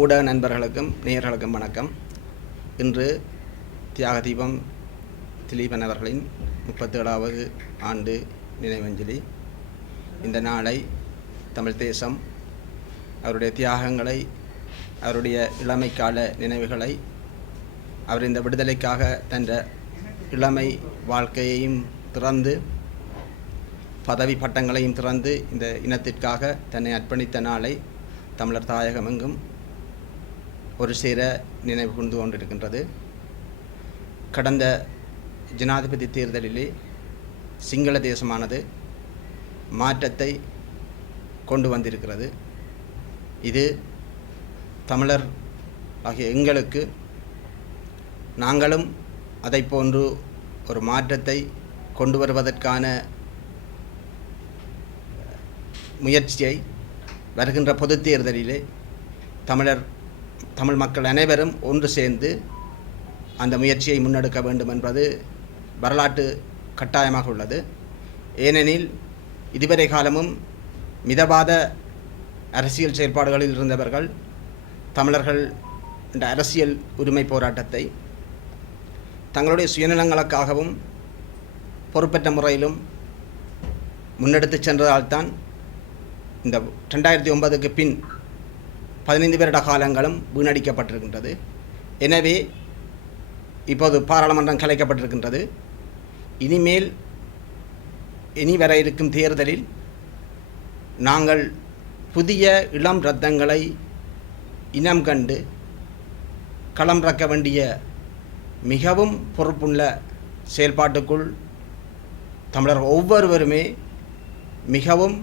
ஊடக நண்பர்களுக்கும் நேயர்களுக்கும் வணக்கம். இன்று தியாக தீபம் திலீபன் அவர்களின் முப்பத்தேழாவது ஆண்டு நினைவஞ்சலி. இந்த நாளை தமிழ் தேசம் அவருடைய தியாகங்களை அவருடைய இளமைக்கால நினைவுகளை அவர் இந்த விடுதலைக்காக தன்ற இளமை வாழ்க்கையையும் திறந்து பதவி பட்டங்களையும் திறந்து இந்த இனத்திற்காக தன்னை அர்ப்பணித்த நாளை தமிழர் தாயகமெங்கும் ஒரு சேர நினைவு கொண்டு கொண்டிருக்கின்றது. கடந்த ஜனாதிபதி தேர்தலிலே சிங்கள தேசமானது மாற்றத்தை கொண்டு வந்திருக்கிறது. இது தமிழர் ஆகிய எங்களுக்கு நாங்களும் அதை போன்று ஒரு மாற்றத்தை கொண்டு வருவதற்கான முயற்சியை வருகின்ற பொதுத் தேர்தலிலே தமிழர் தமிழ் மக்கள் அனைவரும் ஒன்று சேர்ந்து அந்த முயற்சியை முன்னெடுக்க வேண்டும் என்பது வரலாற்று கட்டாயமாக உள்ளது. ஏனெனில் இதுவரை காலமும் மிதவாத அரசியல் செயல்பாடுகளில் இருந்தவர்கள் தமிழர்கள் என்ற அரசியல் உரிமை போராட்டத்தை தங்களுடைய சுயநலங்களுக்காகவும் பொறுப்பற்ற முறையிலும் முன்னெடுத்து சென்றதால்தான் இந்த ரெண்டாயிரத்தி ஒன்பதுக்கு பின் பதினைந்து வருட காலங்களும் வீணடிக்கப்பட்டிருக்கின்றது. எனவே இப்போது பாராளுமன்றம் கலைக்கப்பட்டிருக்கின்றது. இனிமேல் இனி வர இருக்கும் தேர்தலில் நாங்கள் புதிய இளம் ரத்தங்களை இனம் கண்டு களம் இறக்க வேண்டிய மிகவும் பொறுப்புள்ள செயல்பாட்டுக்குள் தமிழர் ஒவ்வொருவருமே மிகவும்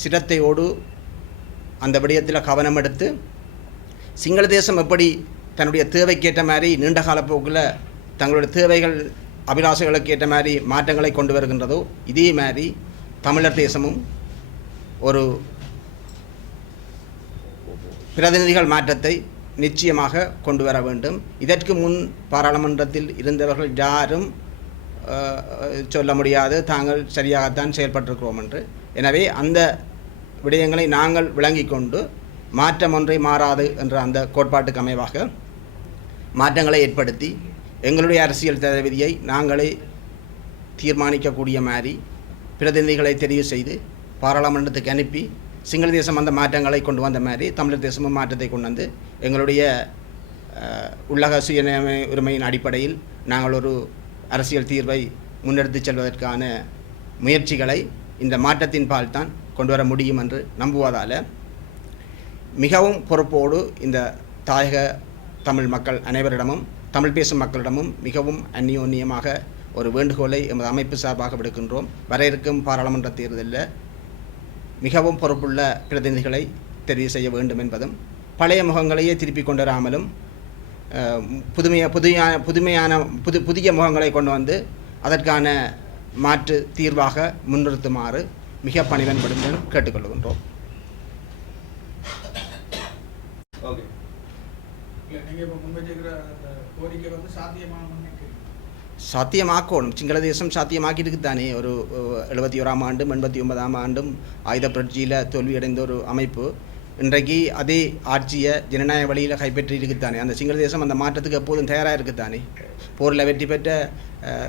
சிரத்தையோடு அந்த விடயத்தில் கவனம் எடுத்து சிங்கள தேசம் எப்படி தன்னுடைய தேவைக்கேற்ற மாதிரி நீண்ட கால போக்கில் தங்களுடைய தேவைகள் அபிலாஷைகளுக்கு ஏற்ற மாதிரி மாற்றங்களை கொண்டு வருகின்றதோ இதே மாதிரி தமிழர் தேசமும் ஒரு பிரதிநிதிகள் மாற்றத்தை நிச்சயமாக கொண்டு வர வேண்டும். இதற்கு முன் பாராளுமன்றத்தில் இருந்தவர்கள் யாரும் சொல்ல முடியாது. தாங்கள் சரியாகத்தான் செயல்பட்டிருக்கிறோம் என்று. எனவே அந்த விடயங்களை நாங்கள் விளங்கி கொண்டு மாற்றம் ஒன்றை மாறாது என்ற அந்த கோட்பாட்டுக்கு அமைவாக மாற்றங்களை ஏற்படுத்தி எங்களுடைய அரசியல் தளபதியை நாங்களே தீர்மானிக்கக்கூடிய மாதிரி பிரதிநிதிகளை தெரிவு செய்து பாராளுமன்றத்துக்கு அனுப்பி சிங்கள தேசம் அந்த மாற்றங்களை கொண்டு வந்த மாதிரி தமிழர் தேசமும் மாற்றத்தை கொண்டு வந்து எங்களுடைய உள்ளக சுயநிலை உரிமையின் அடிப்படையில் நாங்கள் ஒரு அரசியல் தீர்வை முன்னெடுத்து செல்வதற்கான முயற்சிகளை இந்த மாற்றத்தின் பால் தான் கொண்டு வர முடியும் என்று நம்புவதால் மிகவும் பொறுப்போடு இந்த தாயக தமிழ் மக்கள் அனைவரிடமும் தமிழ் பேசும் மக்களிடமும் மிகவும் அந்நியோன்னியமாக ஒரு வேண்டுகோளை எமது அமைப்பு சார்பாக விடுக்கின்றோம். வர இருக்கும் பாராளுமன்ற தேர்தலில் மிகவும் பொறுப்புள்ள பிரதிநிதிகளை தெரிவு செய்ய வேண்டும் என்பதும் பழைய முகங்களையே திருப்பி கொண்டு வராமலும் புதுமைய புதுமையான புதுமையான புது புதிய முகங்களை கொண்டு வந்து அதற்கான மாற்று தீர்வாக முன்னிறுத்துமாறு மிக பணிவன்படும்படி கேட்டுக்கொள்கின்றோம். ஓகே. இல்ல நீங்க இப்ப முன்வச்சிருக்கிற அந்த கோரிக்கை வந்து சாத்தியமாக்கணும். சிங்கள தேசம் சாத்தியமாக்கிட்டு தானே ஒரு எழுபத்தி ஓராம் ஆண்டும் எண்பத்தி ஒன்பதாம் ஆண்டும் ஆயுத புரட்சியில் தோல்வியடைந்த ஒரு அமைப்பு. இன்றைக்கு அதே ஆட்சியை ஜனநாயக வழியில் கைப்பற்றி இருக்குத்தானே அந்த சிங்கள தேசம் அந்த மாற்றத்துக்கு எப்போதும் தயாராக இருக்குத்தானே. போரில் வெற்றி பெற்ற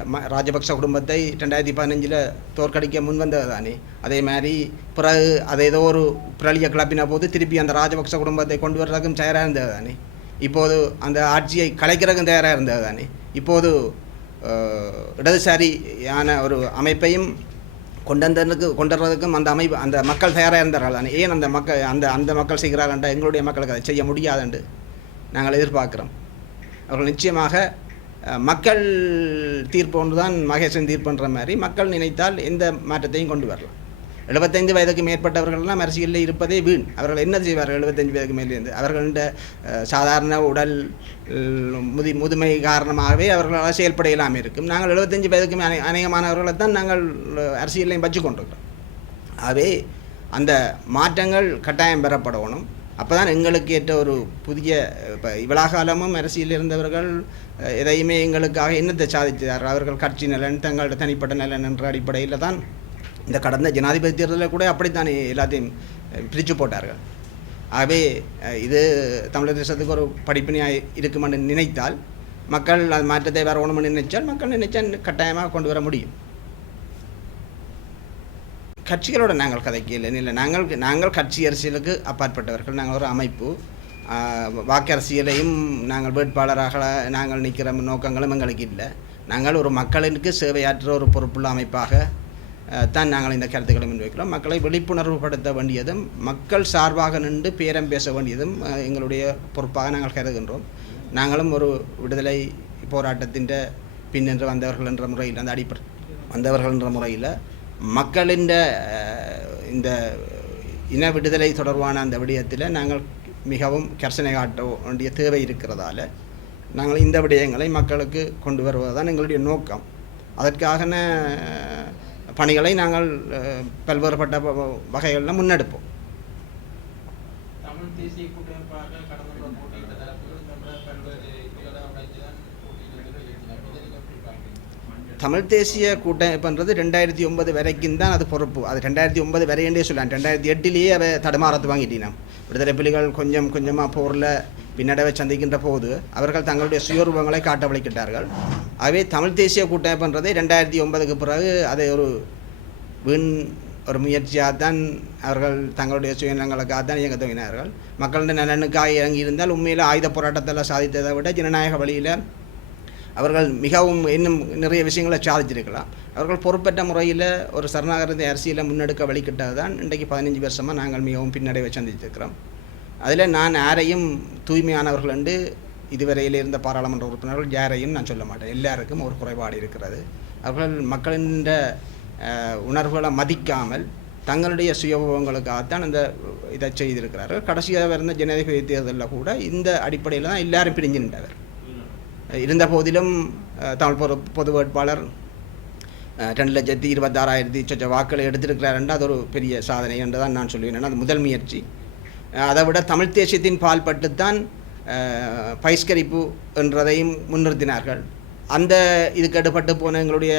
ம- ராஜபக்ச குடும்பத்தை ரெண்டாயிரத்தி பதினஞ்சில் தோற்கடிக்க முன்வந்தது தானே அதே மாதிரி பிறகு அதை ஏதோ ஒரு பிரளிய கிளப்பின போது திருப்பி அந்த ராஜபக்ச குடும்பத்தை கொண்டு வர்றதுக்கும் தயாராக இருந்தது தானே இப்போது அந்த ஆட்சியை கலைக்கிறதுக்கும் தயாராக இருந்தது தானே இப்போது இடதுசாரியான ஒரு அமைப்பையும் கொண்டந்தனுக்கு கொண்டுறதுக்கும் அந்த அமைப்பு அந்த மக்கள் தயாராக இருந்தார்கள் தானே ஏன் அந்த மக்கள் அந்த அந்த மக்கள் செய்கிறார்கள் எங்களுடைய மக்களுக்கு அதை செய்ய முடியாதுண்டு நாங்கள் எதிர்பார்க்குறோம். அவர்கள் நிச்சயமாக மக்கள் தீர்ப்பு ஒன்று தான் மகேசன் தீர்ப்புன்ற மாதிரி மக்கள் நினைத்தால் எந்த மாற்றத்தையும் கொண்டு வரலாம். எழுபத்தைந்து வயதுக்கு மேற்பட்டவர்கள்லாம் அரசியலில் இருப்பதே வீண். அவர்கள் என்ன செய்வார்கள்? எழுபத்தஞ்சு வயதுக்கு மேலேருந்து. அவர்கள்ட சாதாரண உடல் முதி முதுமை காரணமாகவே அவர்களால் செயல்பட இல்லாமல் இருக்கும். நாங்கள் எழுபத்தஞ்சு வயதுக்கு அநே அநேகமானவர்களை தான் நாங்கள் அரசியலையும் வச்சு கொண்டிருக்கிறோம் ஆகவே அந்த மாற்றங்கள் கட்டாயம் பெறப்படணும். அப்போ தான் எங்களுக்கு ஏற்ற ஒரு புதிய இப்போ இவ்வளோ காலமும் அரசியலில் இருந்தவர்கள் எதையுமே எங்களுக்காக என்னத்தை சாதித்தார்கள்? அவர்கள் கட்சி நலன் தங்களோட தனிப்பட்ட நலன் என்ற அடிப்படையில் தான் இந்த கடந்த ஜனாதிபதி தேர்தலில் கூட அப்படித்தானே எல்லாத்தையும் பிரித்து போட்டார்கள். ஆகவே இது தமிழர் தேசத்துக்கு ஒரு படிப்பினையாக இருக்குமென்று நினைத்தால் மக்கள் அது மாற்றத்தை வரணும்னு நினைச்சால் மக்கள் நினைச்சா கட்டாயமாக கொண்டு வர முடியும். கட்சிகளோட நாங்கள் கதைக்கல இல்லை நாங்கள் நாங்கள் கட்சி அரசியலுக்கு அப்பாற்பட்டவர்கள். நாங்கள் ஒரு அமைப்பு. வாக்கு அரசியலையும் நாங்கள் வேட்பாளராக நாங்கள் நிற்கிற நோக்கங்களும் எங்களுக்கு இல்லை. நாங்கள் ஒரு மக்களுக்கு சேவையாற்ற ஒரு பொறுப்புள்ள அமைப்பாக தான் நாங்கள் இந்த கருத்துக்களை முன்வைக்கிறோம். மக்களை விழிப்புணர்வுபடுத்த வேண்டியதும் மக்கள் சார்பாக நின்று பேரம் பேச வேண்டியதும் எங்களுடைய பொறுப்பாக நாங்கள் கருதுகின்றோம். நாங்களும் ஒரு விடுதலை போராட்டத்தின் பின்னின்று வந்தவர்கள் என்ற முறையில் அந்த அடிப்படை வந்தவர்கள் என்ற முறையில் மக்களின் இந்த இன விடுதலை தொடர்பான அந்த விடயத்தில் நாங்கள் மிகவும் கர்சனை காட்ட வேண்டிய தேவை இருக்கிறதால நாங்கள் இந்த விடயங்களை மக்களுக்கு கொண்டு வருவதுதான் எங்களுடைய நோக்கம். அதற்காகன பணிகளை நாங்கள் பல்வேறுபட்ட வகைகளில் முன்னெடுப்போம். தமிழ் தேசிய கூட்டமைப்புன்றது ரெண்டாயிரத்தி ஒன்பது வரைக்கும் தான் அது பொறுப்பு. அது ரெண்டாயிரத்தி ஒன்பது வரையண்டே சொல்லலாம் ரெண்டாயிரத்தி எட்டுலேயே அவை தடுமாறத்து வாங்கிட்டினோம் விடுதலை புலிகள் கொஞ்சம் கொஞ்சமாக போரில் பின்னடைவை சந்திக்கின்ற போது அவர்கள் தங்களுடைய சுயரூபங்களை காட்டவழிக்கிட்டார்கள் அவை தமிழ் தேசிய கூட்டமைப்புன்றதை ரெண்டாயிரத்தி ஒன்பதுக்கு பிறகு அதை ஒரு வீண் ஒரு முயற்சியாக தான் அவர்கள் தங்களுடைய சுயநலங்களுக்காக தான் இயங்க துவங்கினார்கள். மக்களின் நலனுக்காக இறங்கி இருந்தால் உண்மையில் ஆயுத போராட்டத்தில் சாதித்ததை விட ஜனநாயக வழியில் அவர்கள் மிகவும் இன்னும் நிறைய விஷயங்களை சாதிச்சிருக்கலாம் அவர்கள் பொறுப்பற்ற முறையில் ஒரு சரணாகரத்தை அரசியலை முன்னெடுக்க வழிகிட்டது தான் இன்றைக்கு பதினஞ்சு வருஷமாக நாங்கள் மிகவும் பின்னடைவை சந்தித்திருக்கிறோம். அதில் நான் யாரையும் தூய்மையானவர்கள் என்று இதுவரையில் இருந்த பாராளுமன்ற உறுப்பினர்கள் யாரையும் நான் சொல்ல மாட்டேன். எல்லாருக்கும் ஒரு குறைபாடு இருக்கிறது. அவர்கள் மக்களின் உணர்வுகளை மதிக்காமல் தங்களுடைய சுயபவங்களுக்காகத்தான் அந்த இதை செய்திருக்கிறார்கள். கடைசியாக இருந்த ஜனாதிபதி தேர்தலில் கூட இந்த அடிப்படையில் தான் எல்லாரும் பிரிஞ்சு நின்றவர். இருந்த போதிலும் தமிழ் பொது பொது வேட்பாளர் ரெண்டு லட்சத்தி இருபத்தாறாயிரத்தி சொச்ச வாக்களை எடுத்திருக்கிறார் அது ஒரு பெரிய சாதனை என்று தான் நான் சொல்லுவேன். அது முதல் முயற்சி. அதை விட தமிழ் தேசியத்தின் பால் பட்டுத்தான் பைஸ்கரிப்பு என்றதையும் முன்னிறுத்தினார்கள். அந்த இதுக்கு அடுப்பட்டு போன எங்களுடைய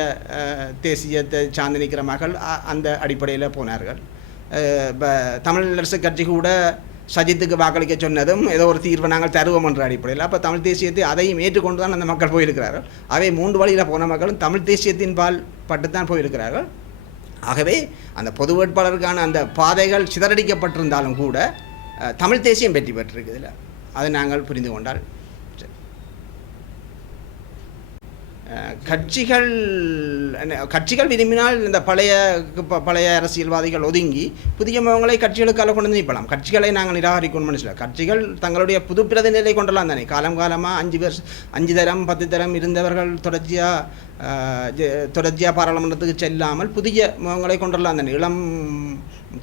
தேசியத்தை சார்ந்து நிற்கிற மகள் அந்த அடிப்படையில் போனார்கள். இப்போ தமிழரசு கட்சி கூட சஜித்துக்கு வாக்களிக்க சொன்னதும் ஏதோ ஒரு தீர்வை நாங்கள் தருவோம் என்ற அடிப்படையில். அப்போ தமிழ் தேசியத்தை அதையும் ஏற்றுக்கொண்டு தான் அந்த மக்கள் போயிருக்கிறார்கள். அவை மூன்று வழியில் போன மக்களும் தமிழ் தேசியத்தின் பால் பட்டு தான் போயிருக்கிறார்கள். ஆகவே அந்த பொது வேட்பாளருக்கான அந்த பாதைகள் சிதறடிக்கப்பட்டிருந்தாலும் கூட தமிழ் தேசியம் வெற்றி பெற்றிருக்குதுல. அதை நாங்கள் புரிந்து கொண்டால் சரி. அஹ், கட்சிகள் என்ன, கட்சிகள் விரும்பினால் இந்த பழைய பழைய அரசியல்வாதிகள் ஒதுங்கி புதிய முகங்களை கட்சிகளுக்காக கொண்டு வந்து நிற்பலாம் கட்சிகளை நாங்கள் நிராகரிக்கணும்னு சொல்ல கட்சிகள் தங்களுடைய புது பிரதிநிலை கொண்டலாம் தானே. காலம் காலமாக அஞ்சு பேர் அஞ்சு தரம் பத்து தரம் இருந்தவர்கள் தொடர்ச்சியாக தொடர்ச்சியாக பாராளுமன்றத்துக்கு செல்லாமல் புதிய முகங்களை கொண்டலாம் தானே. இளம்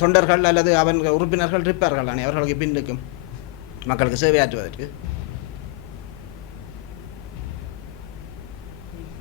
தொண்டர்கள் அல்லது அவன் உறுப்பினர்கள் இருப்பார்கள் தானே. அவர்களுக்கு பின்னுக்கும் மக்களுக்கு சேவையாற்றுவதற்கு.